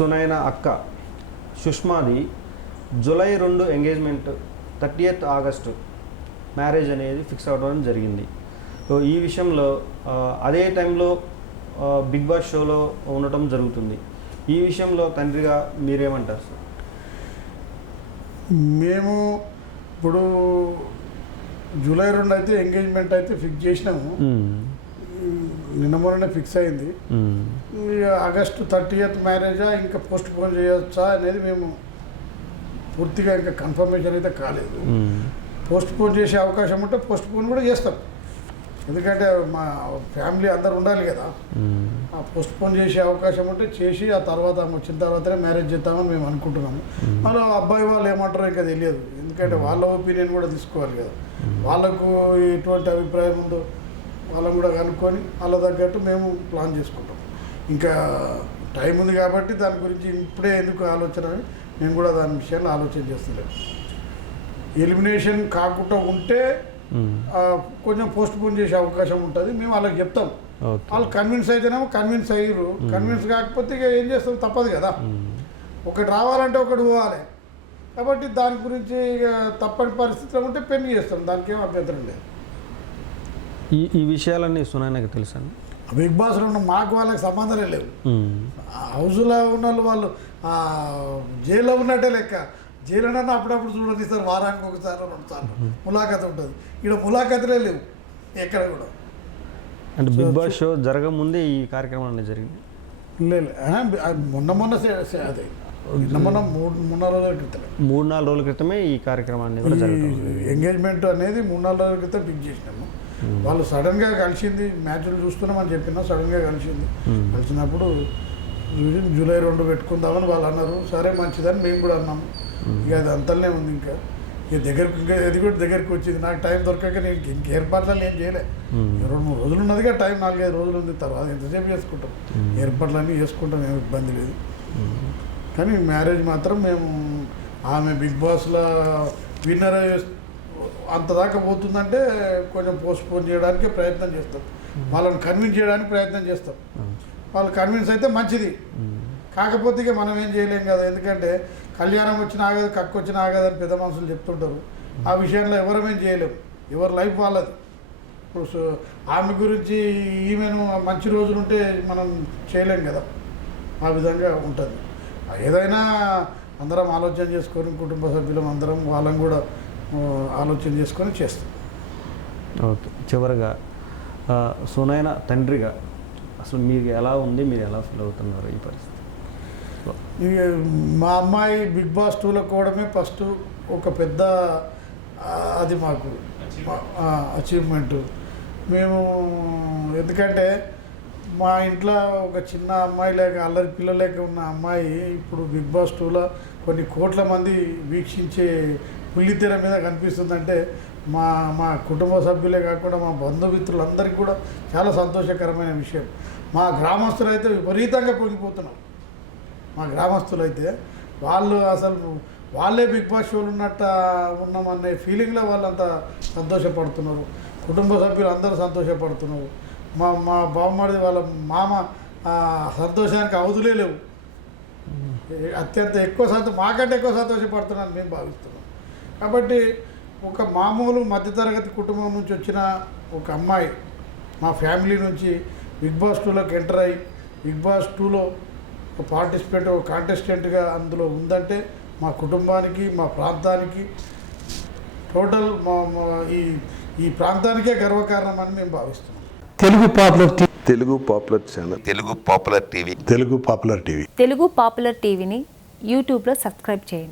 సునైన అక్క సుష్మాది July 2 engagement, 30th August marriage అనేది ఫిక్స్ అవ్వడం జరిగింది. సో ఈ విషయంలో అదే టైంలో బిగ్ బాస్ షోలో ఉండటం జరుగుతుంది. ఈ విషయంలో తండ్రిగా మీరేమంటారు సార్? మేము ఇప్పుడు జూలై 2 అయితే ఎంగేజ్మెంట్ అయితే ఫిక్స్ చేసినాము. నిన్న మొన్ననే ఫిక్స్ అయింది. ఆగస్టు 30th మ్యారేజా ఇంకా పోస్ట్ పోన్ చేయొచ్చా అనేది మేము పూర్తిగా ఇంకా కన్ఫర్మేషన్ అయితే కాలేదు. పోస్ట్ పోన్ చేసే అవకాశం ఉంటే పోస్ట్ పోన్ కూడా చేస్తాం. ఎందుకంటే మా ఫ్యామిలీ అందరు ఉండాలి కదా. ఆ పోస్ట్ పోన్ చేసే అవకాశం ఉంటే చేసి ఆ తర్వాత వచ్చిన తర్వాతనే మ్యారేజ్ చేద్దామని మేము అనుకుంటున్నాము. మళ్ళీ అబ్బాయి వాళ్ళు ఏమంటారో ఇంకా తెలియదు. ఎందుకంటే వాళ్ళ ఒపీనియన్ కూడా తీసుకోవాలి కదా. వాళ్ళకు ఎటువంటి అభిప్రాయం ఉందో వాళ్ళని కూడా కనుక్కొని వాళ్ళ తగ్గట్టు మేము ప్లాన్ చేసుకుంటాం. ఇంకా టైం ఉంది కాబట్టి దాని గురించి ఇప్పుడే ఎందుకు ఆలోచన అని మేము కూడా దాని విషయాన్ని ఆలోచన చేస్తలేము. ఎలిమినేషన్ కాకుండా ఉంటే కొంచెం పోస్ట్ పోన్ చేసే అవకాశం ఉంటుంది. మేము వాళ్ళకి చెప్తాం. వాళ్ళు కన్విన్స్ అయితేనేమో కన్విన్స్ అయ్యారు. కన్విన్స్ కాకపోతే ఇక ఏం చేస్తాం, తప్పదు కదా. ఒకటి రావాలంటే ఒకటి పోవాలి కాబట్టి దాని గురించి ఇక తప్పని పరిస్థితిలో ఉంటే పెళ్లి చేస్తాం. దానికి ఏం అభ్యంతరం లేదు. ఈ విషయాలన్నీ సునైనకి తెలుసా? బిగ్ బాస్లో ఉన్న మాకు వాళ్ళకి సంబంధమే లేవు. హౌస్లో ఉన్న వాళ్ళు జైల్లో ఉన్నట్టే లెక్క. జైలునన్నా అప్పుడప్పుడు చూడండి సార్, వారానికి ఒకసారి 2 సార్లు ములాఖత్ ఉంటుంది. ఇక్కడ ములాఖతులే లేవు ఎక్కడ కూడా. అంటే బిగ్ బాస్ షో జరగముందే ఈ కార్యక్రమం అనేది జరిగింది? లేదు, మొన్న అదే మొన్న 3-4 రోజుల క్రితమే, 3-4 రోజుల క్రితమే ఈ కార్యక్రమాన్ని కూడా జరుగుతుంది. ఎంగేజ్మెంట్ అనేది 3-4 రోజుల క్రితం ఫిక్స్ చేసినాము. వాళ్ళు సడన్గా కలిసింది, మ్యాచ్లు చూస్తున్నామని చెప్పినా సడన్గా కలిసినప్పుడు జూలై 2 పెట్టుకుందామని వాళ్ళు అన్నారు. సరే మంచిదని మేము కూడా అన్నాము. ఇక అది అంతనే ఉంది. ఇంకా ఇంకా అది కూడా దగ్గరికి వచ్చింది. నాకు టైం దొరకక నేను ఇంక ఏర్పాట్లను ఏం చేయలే. 2-3 రోజులు ఉన్నదిగా టైం, 4-5 రోజులు ఉంది. తర్వాత ఎంతసేపు చేసుకుంటాం, ఏర్పాట్లన్నీ చేసుకుంటాం, ఏమి ఇబ్బంది లేదు. కానీ మ్యారేజ్ మాత్రం మేము ఆమె బిగ్ బాస్లో విన్నర్ అంత దాకా పోతుందంటే కొంచెం పోస్ట్ పోన్ చేయడానికి ప్రయత్నం చేస్తాం. వాళ్ళని కన్విన్స్ చేయడానికి ప్రయత్నం చేస్తాం. వాళ్ళు కన్విన్స్ అయితే మంచిది. కాకపోతే ఇక మనం ఏం చేయలేం కదా. ఎందుకంటే కళ్యాణం వచ్చిన ఆగదు, కక్కు వచ్చిన ఆగదని పెద్ద మనుషులు చెప్తుంటారు. ఆ విషయంలో ఎవరమేం చేయలేము. ఎవరి లైఫ్ వాళ్ళది. ఇప్పుడు ఆమె గురించి ఈమెను మంచి రోజులు ఉంటే మనం చేయలేం కదా. ఆ విధంగా ఉంటుంది. ఏదైనా అందరం ఆలోచన చేసుకొని, కుటుంబ సభ్యులం అందరం వాళ్ళని కూడా ఆలోచన చేసుకొని చేస్తాం. ఓకే, చివరిగా సునైన తండ్రిగా అసలు మీకు ఎలా ఉంది, మీరు ఎలా ఫీల్ అవుతున్నారు ఈ పరిస్థితి? మా అమ్మాయి బిగ్ బాస్ 2లో కూడమే ఫస్ట్ ఒక పెద్ద అది మాకు అచీవ్మెంట్. మేము ఎందుకంటే మా ఇంట్లో ఒక చిన్న అమ్మాయి లేక అల్లరి పిల్లలేక ఉన్న అమ్మాయి ఇప్పుడు బిగ్ బాస్ 2లో కొన్ని కోట్ల మంది వీక్షించే పుల్లితెర మీద కనిపిస్తుందంటే మా కుటుంబ సభ్యులే కాకుండా మా బంధుమిత్రులందరికీ కూడా చాలా సంతోషకరమైన విషయం. మా గ్రామస్తులు అయితే విపరీతంగా పొంగిపోతున్నారు. మా గ్రామస్తులు అయితే వాళ్ళు అసలు వాళ్ళే బిగ్ బాస్ షోలు ఉన్నామనే ఫీలింగ్లో వాళ్ళంతా సంతోషపడుతున్నారు. కుటుంబ సభ్యులు అందరూ సంతోషపడుతున్నారు. మా బామ్మడిది వాళ్ళ మామ సంతోషానికి అవధులే లేవు. అత్యంత మాకంటే ఎక్కువ సంతోషపడుతున్నారని మేము భావిస్తున్నాం. కాబట్టి ఒక మామూలు మధ్యతరగతి కుటుంబం నుంచి వచ్చిన ఒక అమ్మాయి మా ఫ్యామిలీ నుంచి బిగ్ బాస్ 2లోకి ఎంటర్ అయ్యి బిగ్ బాస్ 2లో ఒక పార్టిసిపేట్, ఒక కాంటెస్టెంట్గా అందులో ఉందంటే మా కుటుంబానికి, మా ప్రాంతానికి, టోటల్ ఈ ప్రాంతానికే గర్వకారణం అని మేము భావిస్తున్నాం. Telugu popular channel, Telugu popular TV, Telugu popular టీవీని యూట్యూబ్లో సబ్స్క్రైబ్ చేయండి.